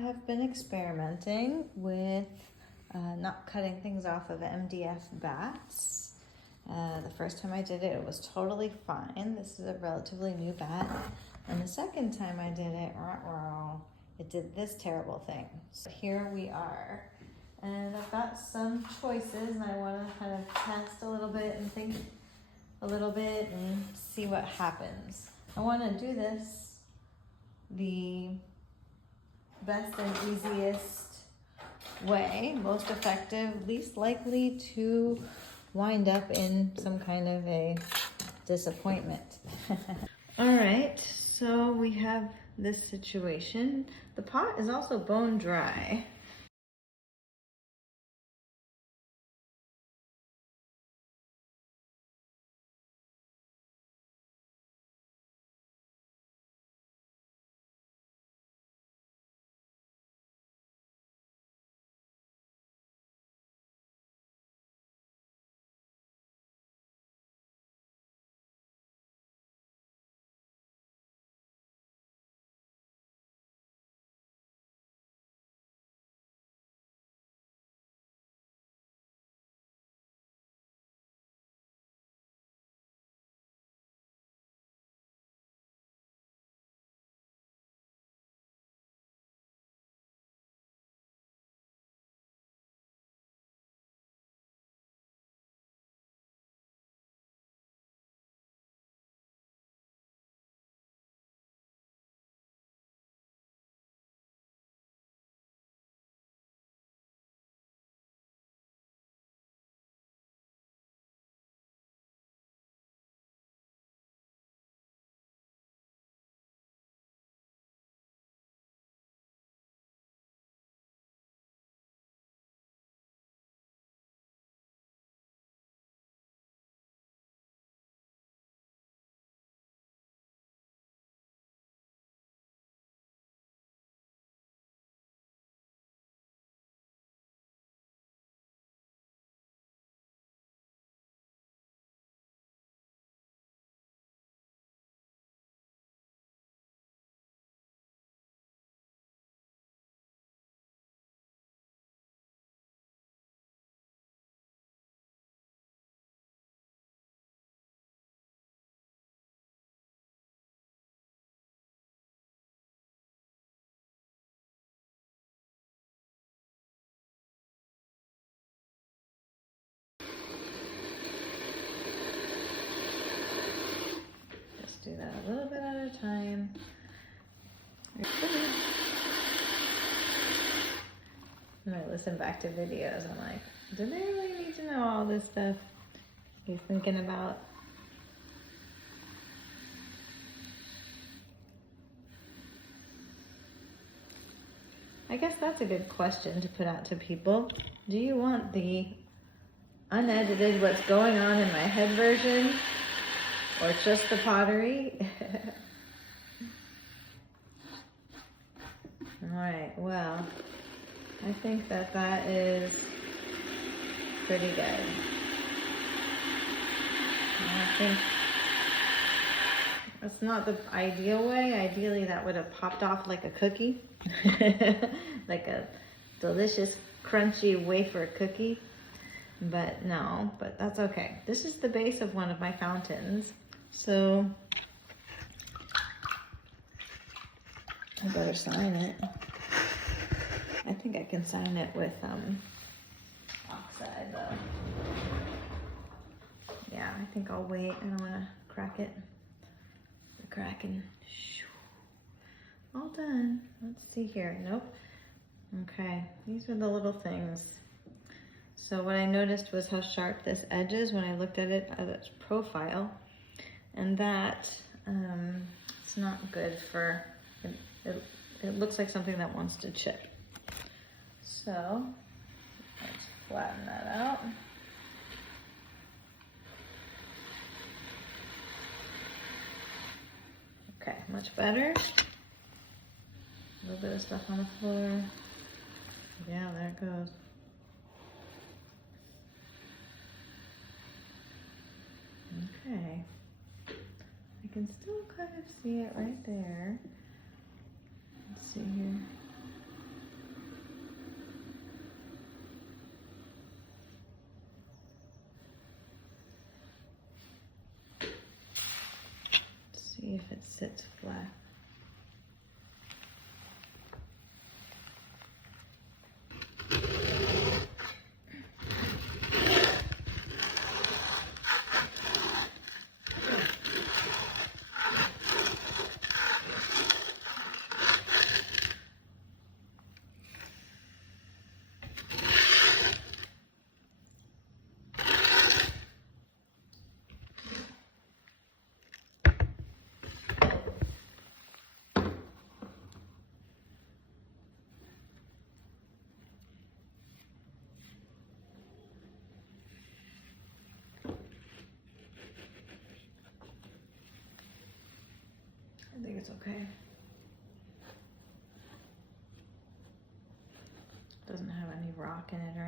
have been experimenting with not cutting things off of MDF bats. The first time I did it, it was totally fine. This is a relatively new bat. And the second time I did it, it did this terrible thing. So here we are. And I've got some choices and I want to kind of test a little bit and think a little bit and see what happens. I want to do this the best and easiest way, most effective, least likely to wind up in some kind of a disappointment. All right, so we have this situation. The pot is also bone dry. Do that a little bit at a time. When I listen back to videos, I'm like, do they really need to know all this stuff he's thinking about? I guess that's a good question to put out to people. Do you want the unedited, what's going on in my head version? Or just the pottery? All right, well, I think that that is pretty good. I think that's not the ideal way. Ideally, that would have popped off like a cookie, like a delicious, crunchy wafer cookie. But no, but that's okay. This is the base of one of my fountains. So I better sign it. I think I can sign it with oxide though. Yeah, I think I'll wait. I don't want to crack it. The cracking. All done. Let's see here. Nope. Okay, these are the little things. So what I noticed was how sharp this edge is when I looked at it at its profile. And that, it's not good for, it looks like something that wants to chip. So, let's flatten that out. Okay, much better. A little bit of stuff on the floor. Yeah, there it goes. Okay. I can still kind of see it right there. Let's see here. it's okay. Doesn't have any rock in it